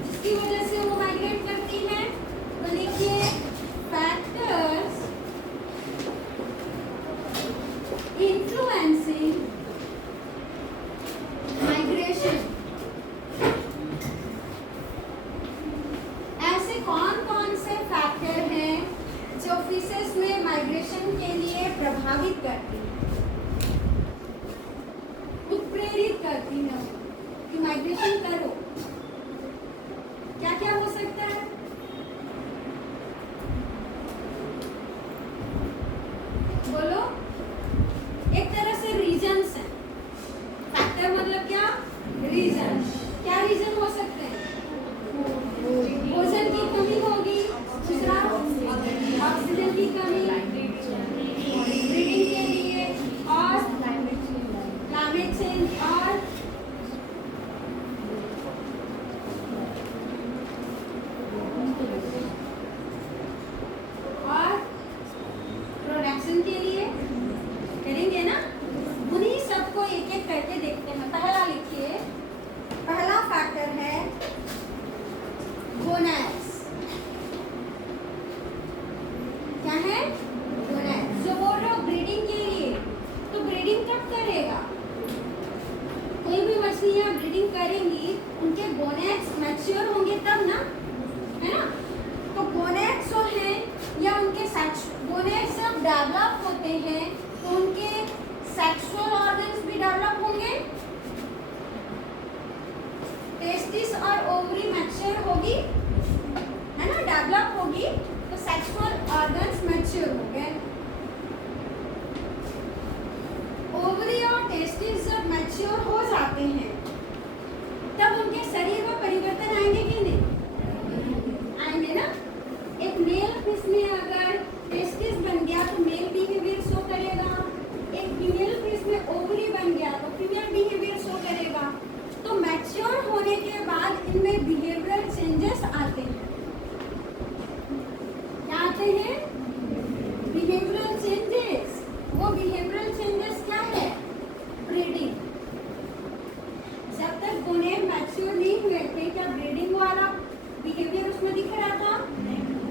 जिसकी वजह से वो माइग्रेट करती है। तो लिखिए फैक्टर्स इन्फ्लुएंसिंग माइग्रेशन। ऐसे कौन कौन से फैक्टर हैं जो फिशेस में माइग्रेशन के लिए प्रभावित करती हैं, उत्प्रेरित करती हैं कि माइग्रेशन करो? क्या क्या हो सकता है? बोलो। एक तरह से रीजन्स हैं। फैक्टर मतलब क्या? रीजन। क्या रीजन हो सकते हैं? भोजन की कमी होगी, दूसरा ऑक्सीजन की कमी, ब्रीडिंग के लिए, और क्लाइमेट चेंज, और प्रोडक्शन के लिए करेंगे ना। उन्हीं सबको एक एक करके देखते हैं। पहला लिखिए, पहला फैक्टर है गोनैड्स। क्या है? गोनैड्स। जो बोल रहे हो ब्रीडिंग के लिए, तो ब्रीडिंग कब करेगा? कोई भी मछलियां ब्रीडिंग करेंगी, उनके गोनैड्स मैच्योर होंगे तब ना, है ना। तो गोनैड्स जो हैं या उनके गोनैड्स जब डेवलप होते हैं तो उनके सेक्सुअल ऑर्गन्स भी डेवलप होंगे, टेस्टिस और ओवरी मैच्योर होगी, है ना, डेवलप होगी, तो सेक्सुअल ऑर्गन्स मैच्योर हो गए। ओवरी और टेस्टिस जब मैच्योर हो जाते हैं तब उनके शरीर में परिवर्तन आएंगे कि नहीं? आएंगे ना। एक मेल फिश में अगर टेस्टिस बन गया तो मेल बिहेवियर शो करेगा, एक फीमेल फिश में ओवरी बन गया तो फीमेल बिहेवियर शो करेगा। तो मैच्योर होने के बाद इनमें बिहेवियरल चेंजेस आते हैं। क्या आते हैं? Behavioural changes. वो बिहेवियरल चेंजेस क्या है? ब्रीडिंग। जब तक गोनेड मैच्योर नहीं हुए थे, क्या ब्रीडिंग वाला बिहेवियर उसमें दिख रहा था?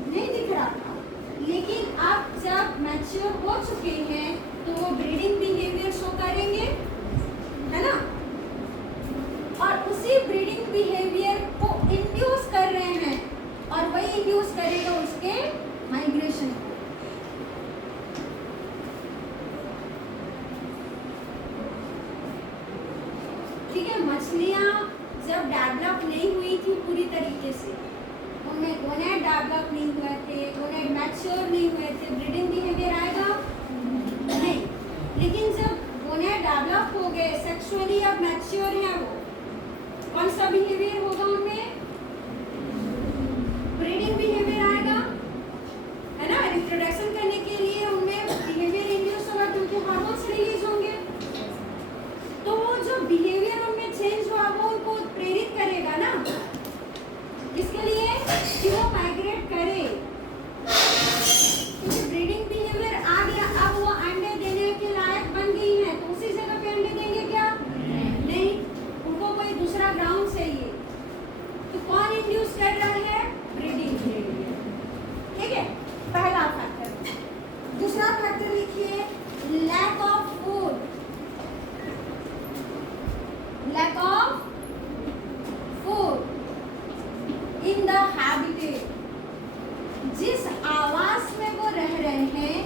नहीं दिख रहा था। लेकिन अब जब मैच्योर हो चुके हैं तो वो ब्रीडिंग बिहेवियर शो करेंगे, है ना। और उसी ब्रीडिंग बिहेवियर को इंड्यूस कर रहे हैं और वही इंड्यूस करेगा उसके माइग्रेशन को। ठीक है, मछलियां जब डेवलप नहीं हुई थी पूरी तरीके से, उनमें गोनेड डेवलप नहीं हुए थे, गोनेड मैच्योर नहीं हुए थे, ब्रीडिंग बिहेवियर आएगा नहीं। लेकिन जब गोनेड डेवलप हो गए, सेक्सुअली अब मैच्योर है, वो कौन सा बिहेवियर होगा उनमें? ब्रीडिंग बिहेवियर आएगा, है ना। रिप्रोडक्शन करने के लिए उनमें बिहेवियर इंड्यूस होगा क्योंकि हार्मोन्स रिलीज होंगे। तो वो जो बिहेवियर उनमें चेंज हुआ वो उनको प्रेरित करेगा ना, इसके लिए कि वो माइग्रेट करे। क्योंकि ब्रीडिंग बिहेवियर आ गया, अब वो अंडे देने के लायक बन गई है, तो उसी जगह पे अंडे देंगे क्या? नहीं, उनको कोई दूसरा ग्राउंड चाहिए। तो कौन इंड्यूस कर रहा है? Breeding behaviour. ठीक है, पहला फैक्टर। दूसरा फैक्टर लिखिए, lack of food. Lack of food in the habitat. जिस आवास में वो रह रहे हैं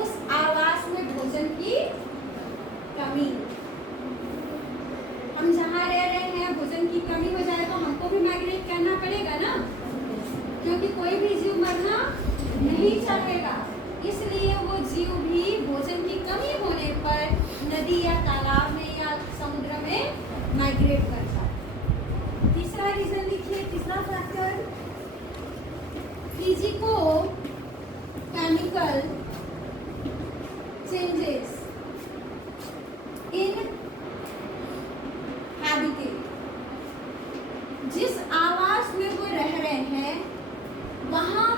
उस आवास में भोजन की कमी। हम जहाँ रह रहे हैं भोजन की कमी हो जाए तो हमको भी माइग्रेट करना पड़ेगा ना, क्योंकि कोई भी जीव मरना नहीं चाहेगा। इसलिए वो जीव भी भोजन की कमी होने पर नदी या तालाब में या समुद्र में माइग्रेट कर जाए। तीसरा रीजन लिखिए, तीसरा factor, physico chemical changes.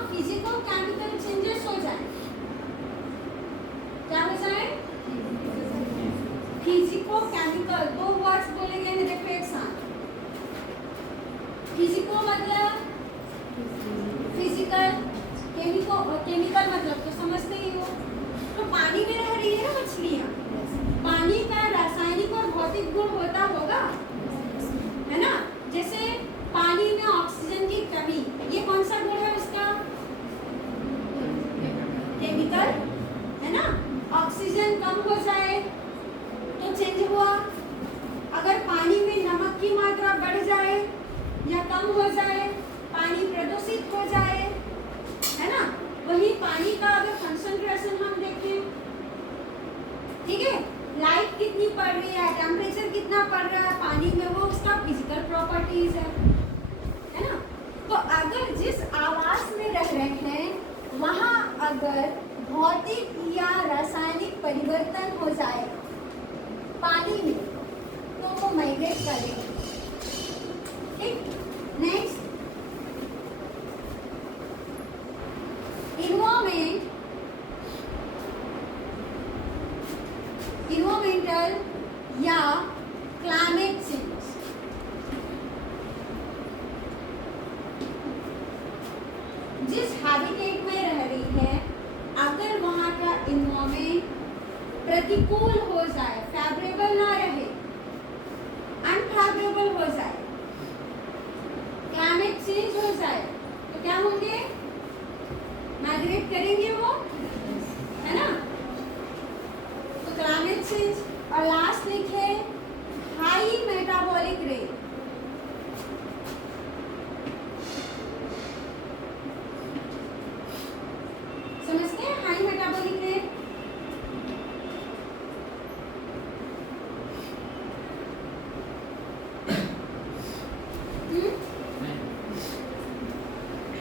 Physico chemical changes हो जाए। क्या हो जाए? Physico chemical. दो वर्ड्स बोलेंगे, देखो एक साथ। फिजिको मतलब फिजिकल, केमिकल मतलब तो समझते ही हो। तो पानी में रह रही है ना मछलियाँ, पानी का रासायनिक और भौतिक गुण होता होगा, है ना। जैसे पानी में ऑक्सीजन की कमी, ये कौन सा गुण है उसका? केमिकल, है ना। ऑक्सीजन कम हो जाए तो चेंज हुआ। अगर पानी में नमक की मात्रा बढ़ जाए या कम हो जाए, पानी प्रदूषित हो जाए, है ना। वही पानी का अगर कंसंट्रेशन हम देखें, ठीक है, लाइट कितनी पड़ रही है, टेम्परेचर कितना पड़ रहा है पानी में, वो उसका फिजिकल प्रॉपर्टीज है ना। तो अगर जिस आवास में रह रहे हैं वहाँ अगर भौतिक या रासायनिक परिवर्तन हो जाए पानी में, तो वो माइग्रेट करेंगे। ठीक, नेक्स्ट, इन्वायरमेंटल या क्लाइमेट चेंज। जिस हैबिटेट में रह रही है, अगर वहाँ का इन्वायरमेंट प्रतिकूल हो जाए, फेवरेबल ना रहे, अनफेवरेबल हो जाए, क्लाइमेट चेंज हो जाए, तो क्या होंगे? माइग्रेट करेंगे वो, है ना। तो क्लाइमेट चेंज। और लास्ट लिखे हाई मेटाबॉलिक रेट। समझते हैं हाई मेटाबॉलिक रेट?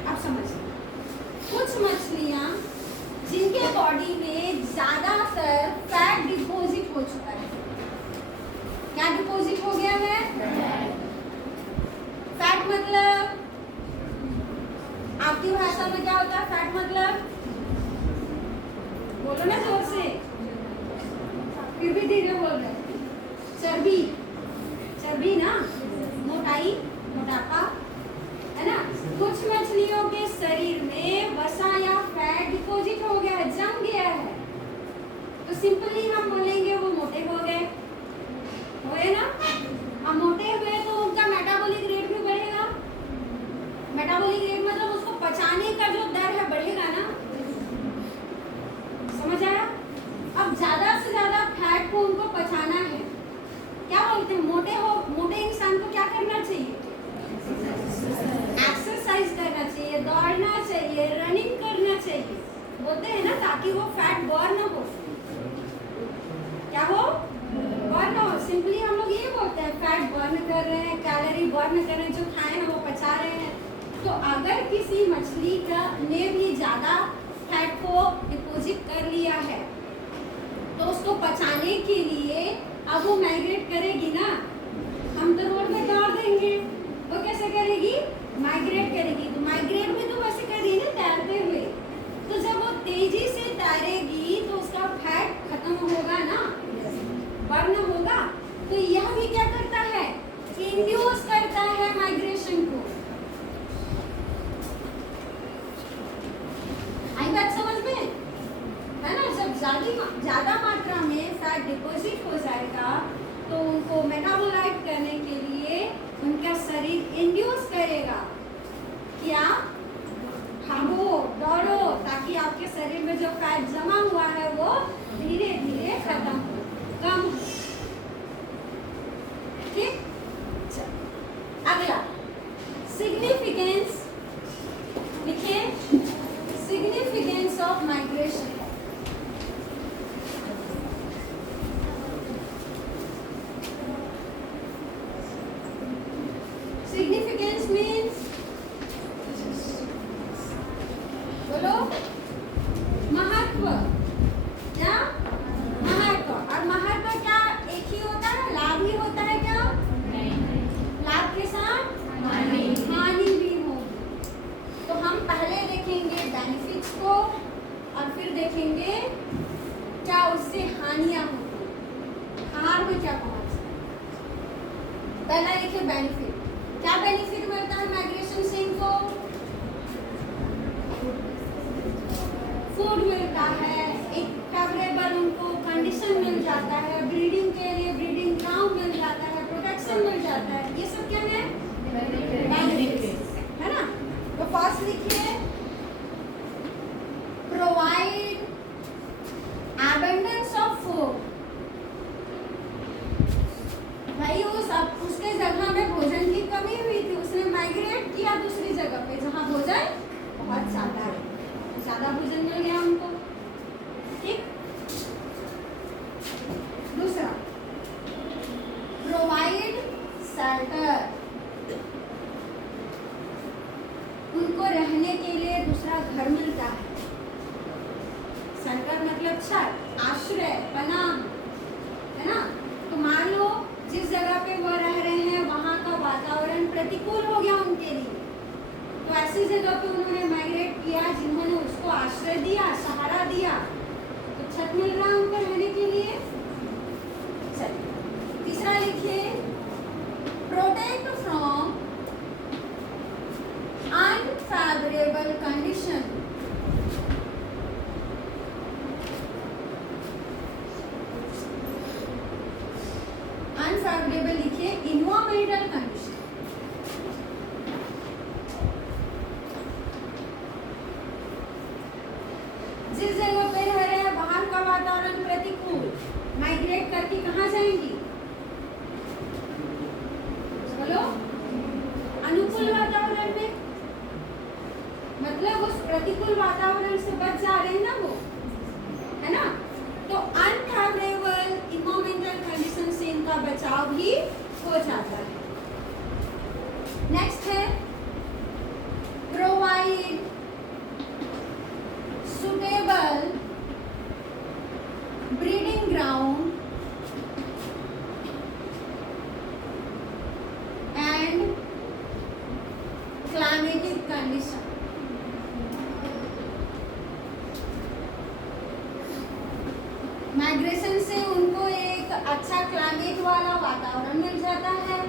अब समझिए, कुछ मछलियां जिनके बॉडी में ज्यादातर फैट डिपॉजिट हो चुका है। क्या डिपॉजिट हो गया है? फैट मतलब आपकी भाषा में क्या होता है? फैट मतलब बोलो ना जोर से, फिर भी धीरे बोल रहे हैं। चर्बी, चर्बी ना, मोटाई, मोटापा, है ना। कुछ मछलियों के शरीर में वसा या फैट डिपॉजिट हो गया है, जम गया है, तो सिंपली हम बोलेंगे वो मोटे हो गए, हुए ना। अब मोटे हुए तो उनका मेटाबॉलिक रेट भी बढ़ेगा। मेटाबॉलिक रेट मतलब उसको पचाने का जो दर है बढ़ेगा ना, समझ आया। अब ज्यादा से ज्यादा फैट को उनको पचाना है, क्या बोलते हैं? मोटे इंसान को क्या करना चाहिए? एक्सरसाइज करना चाहिए, दौड़ना चाहिए, रनिंग करना चाहिए, बोलते हैं ना, ताकि वो फैट बर्न हो। क्या हो? बर्न हो। सिंपली हम लोग ये बोलते हैं फैट बर्न कर रहे हैं, कैलोरी बर्न कर रहे हैं, जो खाए हैं वो पचा रहे हैं। तो अगर किसी मछली का ने भी ज्यादा फैट को डिपॉजिट कर लिया है, तो उसको पचाने के लिए अब वो माइग्रेट करेगी ना। हम तो रोड में दौड़ देंगे, वो कैसे करेगी? माइग्रेट करेगी। तो माइग्रेट भी तो वैसे कर रही है ना, तैरते हुए। तो जब वो तेजी से तैरेगी तो उसका फैट खत्म होगा ना, बर्न होगा। तो यह भी क्या करता है? इंड्यूस करता है माइग्रेशन को। आई बात समझ में, है ना। जब ज्यादा मात्रा में फैट डिपॉजिट हो जाएगा तो उनको मेटाबोलाइट करने के लिए उनका शरीर इंड्यूस करेगा कि आप भागो, दौड़ो, ताकि आपके शरीर में जो फैट जमा हुआ है वो धीरे धीरे खत्म हो, कम हो। ठीक, अगला सिग्निफिकेंस लिखिए। Significance of migration. Significance means, बोलो, महत्व। क्या? महत्व। और महत्व क्या एक ही होता है? लाभ ही होता है क्या? नहीं। लाभ के साथ हानि भी होगी। तो हम पहले देखेंगे देखेंगे क्या उससे हानियां होती हैं, हार में क्या पहुंचता है। पहला लिखिए बेनिफिट। क्या बेनिफिट मिलता है माइग्रेशन से इनको? फूड मिलता है, एक फेवरेबल उनको कंडीशन मिल जाता है, ब्रीडिंग के लिए ब्रीडिंग ग्राउंड मिल जाता है, प्रोटेक्शन मिल जाता है। ये सब क्या है? बेनिफिट्स है ना। तो फर्स्ट लिखिए प्रोवाइड एबंडेंस ऑफ फूड। भाई उसके जगह में भोजन की कमी हुई थी, उसने माइग्रेट किया दूसरी जगह पे जहाँ भोजन बहुत ज्यादा है, ज्यादा भोजन मिल गया उनको। ठीक। दूसरा प्रोवाइड शेल्टर, उनको रहने के लिए दूसरा घर मिलता है। शेल्टर मतलब छत, आश्रय, पनाह, है ना। तो मान लो जिस जगह पे वो रह रहे हैं वहाँ का वातावरण प्रतिकूल हो गया उनके लिए, तो ऐसी जगह पे उन्होंने माइग्रेट किया जिन्होंने उसको आश्रय दिया, सहारा दिया, तो छत मिल रहा है उनको रहने के लिए। चलिए तीसरा लिखिए protect from unfavourable condition. Unfavourable लिखिए इन्वायरमेंटल कंडीशन। जिस जगह पे रह रहे हैं बाहर का वातावरण प्रतिकूल, माइग्रेट करके कहाँ जाएंगी? बोलो, अनुकूल वातावरण में। मतलब उस प्रतिकूल वातावरण से बच जा रहे हैं ना वो, है ना। तो अनफेवरेबल इन्वायरमेंटल कंडीशन से इनका बचाव भी हो जाता है। नेक्स्ट है provide suitable breeding ground and climatic condition। Migration से उनको एक अच्छा क्लाइमेट वाला वातावरण मिल जाता है,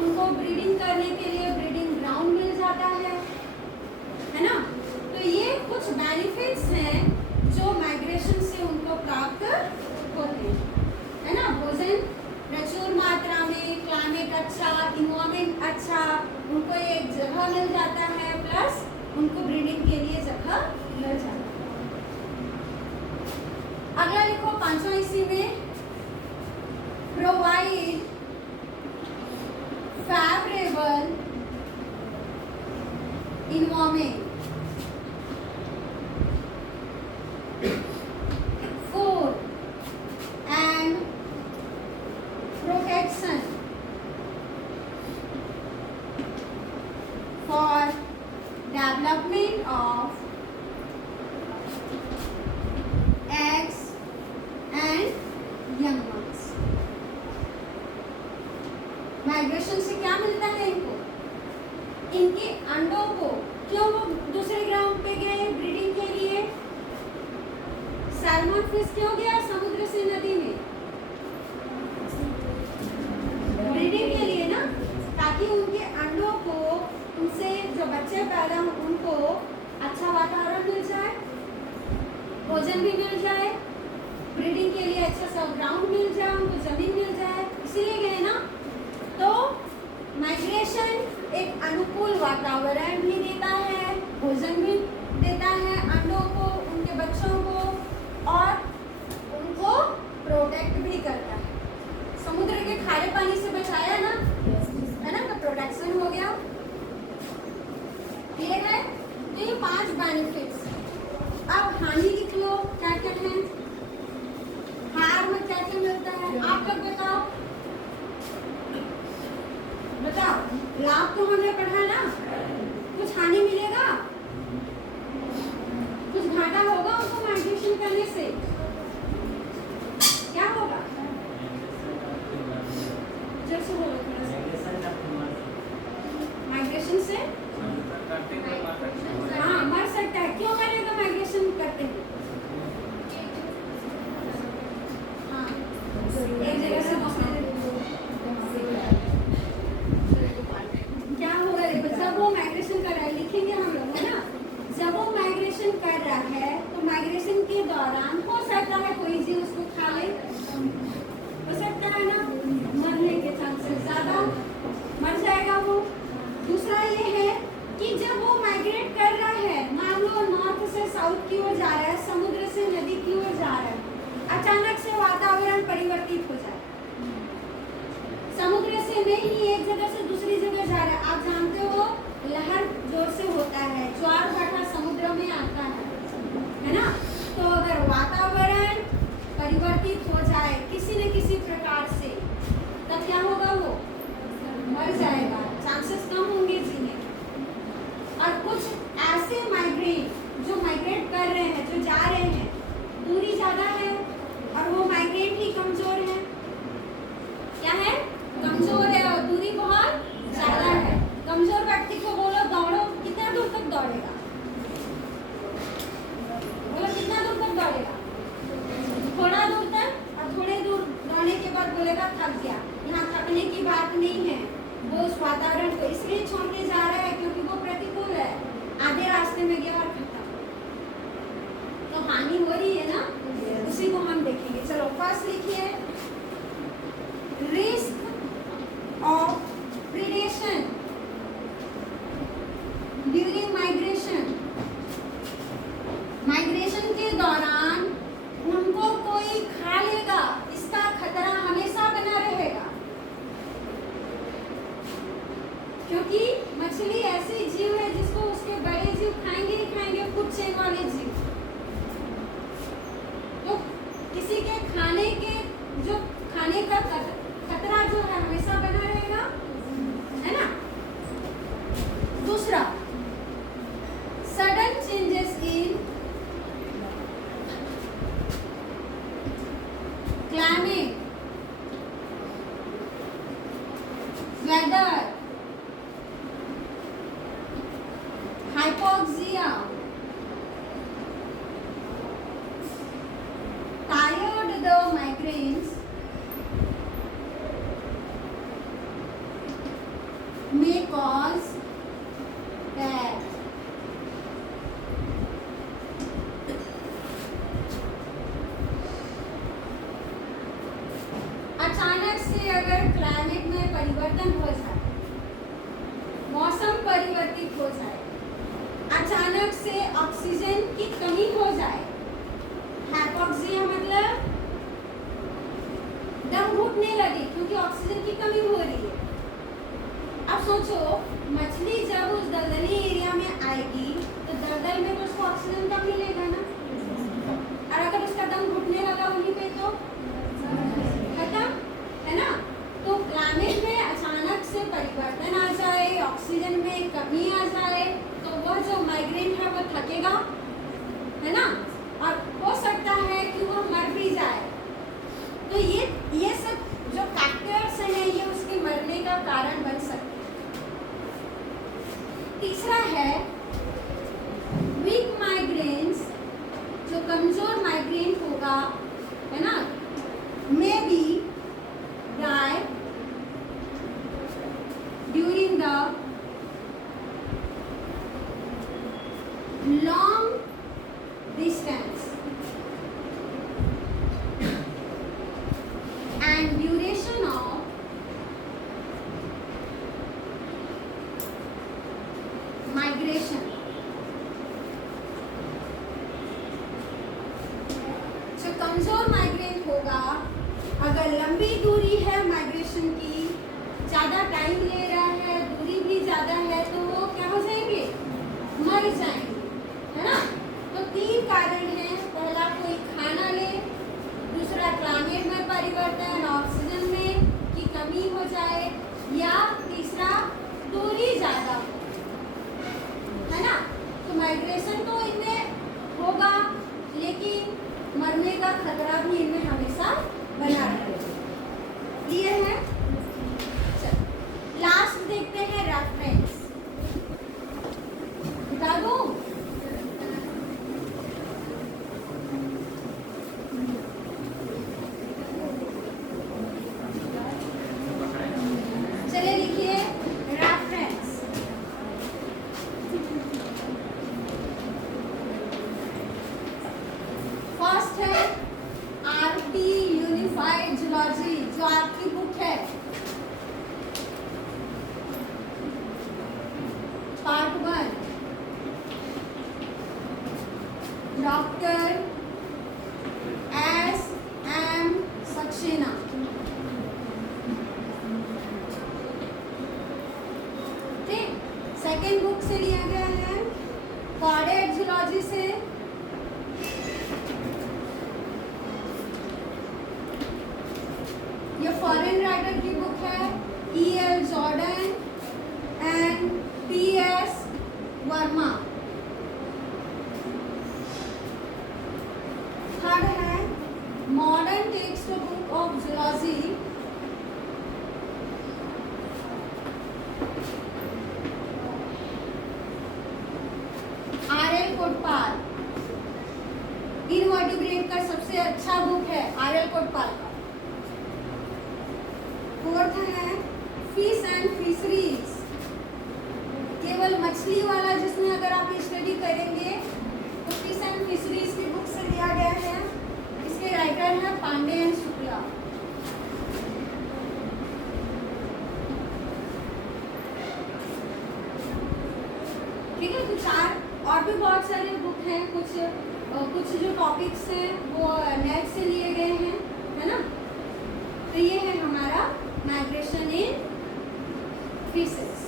उनको ब्रीडिंग करने के लिए ब्रीडिंग ग्राउंड मिल जाता है ना। तो ये कुछ बेनिफिट्स हैं जो माइग्रेशन से उनको प्राप्त होते हैं, है ना। भोजन प्रचुर मात्रा में, क्लाइमेट अच्छा, इन्वायरमेंट अच्छा, उनको एक जगह मिल जाता है, प्लस उनको ब्रीडिंग के लिए जगह मिल जाता है। अगला लिखो पांचवा इसी में provide favourable environment, food and protection for development of eggs and young ones। Migration से क्या मिलता है इनको? इनके अंडों को, क्यों वो दूसरे ग्राउंड पे गए ब्रीडिंग के लिए? सैल्मन फिश क्यों गया समुद्र से नदी में? ब्रीडिंग के लिए ना, ताकि उनके अंडों को, उनसे जो बच्चे पैदा हो उनको अच्छा वातावरण मिल जाए, भोजन भी मिल जाए, ब्रीडिंग के लिए अच्छा सा ग्राउंड मिल जाए, उनको जमीन मिल जाए, इसीलिए गए ना। तो माइग्रेशन एक अनुकूल वातावरण भी देता है, भोजन भी देता है अंडों को, उनके बच्चों को, और उनको प्रोटेक्ट भी करता है। समुद्र के खारे पानी से बचाया ना, है ना, तो प्रोटेक्शन हो गया। क्लियर है? तो ये 5 बेनिफिट्स। अब हानि लिख लो क्या क्या है, हार में क्या क्या मिलता है, आप लोग बताओ। लाभ तो हमने पढ़ा ना, कुछ हानि मिलेगा, कुछ घाटा होगा उनको माइग्रेशन करने से, क्या होगा? जब से बोलो माइग्रेशन से हाँ मर सकता है। क्यों मरेगा माइग्रेशन करते हैं? गया है तो माइग्रेशन के दौरान हो सकता है कोई जीव उसको खा ले, हो सकता है ना, मरने के चांसेस ज्यादा, मर जाएगा वो। दूसरा ये है कि जब वो माइग्रेट कर रहा है, मान लो नॉर्थ से साउथ की ओर जा रहा है, समुद्र से नदी की ओर जा रहा है, अचानक से वातावरण परिवर्तित हो जाए, समुद्र से नहीं एक जगह से दूसरी जगह जा रहा है, आप जानते हो लहर जोर से होता है, ज्वार भाटा समुद्र में आता है ना। तो अगर वातावरण परिवर्तित हो जाए किसी न किसी प्रकार से, तब क्या होगा, वो मर जाएगा, चांसेस कम होंगे जीने। और कुछ ऐसे माइग्रेट जो माइग्रेट कर रहे हैं, जो जा रहे हैं, दूरी ज्यादा है और वो माइग्रेट ही कमजोर है, क्या है, कमजोर है और दूरी बहुत ज्यादा है। कमजोर व्यक्ति को बोलो दौड़ो, कितना दूर तक दौड़ेगा, बोलो कितना दूर तक दौड़ेगा, थोड़ा दूर तक, और थोड़े दूर दौड़ने के बाद बोलेगा थक गया। यहाँ थकने की बात नहीं है, वो उस वातावरण को इसलिए छोड़ के जा रहा है क्योंकि वो प्रतिकूल है, आधे रास्ते में गया और खत्म, तो हानि हो रही है ना, उसी को हम देखेंगे। चलो फर्स्ट लिखिए, risk of predation during migration. Migration के दौरान उनको कोई खा लेगा, इसका खतरा हमेशा बना रहेगा, क्योंकि मछली ऐसी जीव है जिसको उसके बड़े जीव खाएंगे ही खाएंगे, फूड चेन वाले जीव, तो किसी के खाने के जो खाने का खतरा जो है हमेशा बना रहेगा, है ना। दूसरा, sudden changes in climate, weather, hypoxia, tired the migrants may cause death. अचानक से अगर क्लाइमेट में परिवर्तन हो जाए, मौसम परिवर्तित हो जाए, अचानक से ऑक्सीजन की कमी हो जाए, हाइपोक्सिया मतलब दम घुटने लगे क्योंकि ऑक्सीजन की कमी हो रही है। अब सोचो, मछली जब उस दलदली एरिया में आएगी तो दलदल में तो उसको ऑक्सीजन कम मिलेगा ना, और अगर उसका दम घुटने लगा वहीं पे तो खत्म, है ना। तो क्लाइमेट में अचानक से परिवर्तन आ जाए, ऑक्सीजन में कमी आ जाए, तो वह जो माइग्रेंट है वो थकेगा, है ना, और हो सकता है कि वो मर भी जाए। तो ये सब जो फैक्टर्स हैं ये उसके मरने का कारण बन सकते हैं। तीसरा है वीक माइग्रेन्स, जो कमजोर माइग्रेन होगा, है ना, may be die during the long distance and duration of migration. जो कमजोर माइग्रेंट होगा, अगर लंबी दूरी है माइग्रेशन की, ज्यादा टाइम ले रहा है, दूरी भी ज्यादा है, तो वो क्या हो जाएंगे, मर जाएंगे, है ना। तो तीन कारण हैं, पहला कोई खाना ले, दूसरा क्लाइमेट में परिवर्तन, ऑक्सीजन में की कमी हो जाए, या तीसरा दूरी ज्यादा हो, है ना। तो माइग्रेशन तो इनमें होगा, लेकिन मरने का खतरा भी इनमें हमेशा बना रहेगा। क्लियर है। लास्ट देखते हैं रेफरेंस, बता दूं, चलिए लिखिए reference. Doctor S M Saxena. ठीक, सेकेंड बुक से लिया गया है, कॉर्डेट जूलॉजी से। ये फॉरेन राइटर की बुक है, E.L. Jordan and P.S. Verma. Third है modern text book of zoology, R.L. Kotpal. Invertebrate का सबसे अच्छा बुक है R.L. कोटपाल का। फोर्थ है फिश एंड फिशरीज, केवल मछली वाला, जिसमें अगर आप स्टडी करेंगे तो फिश एंड फिशरीज की बुक से लिया गया है। इसके राइटर है पांडे एंड शुक्ला। ठीक है, तो चार और भी बहुत सारे बुक हैं, कुछ जो टॉपिक्स हैं वो नेट से लिए गए हैं, है ना। तो ये है हमारा माइग्रेशन इन फिशेस।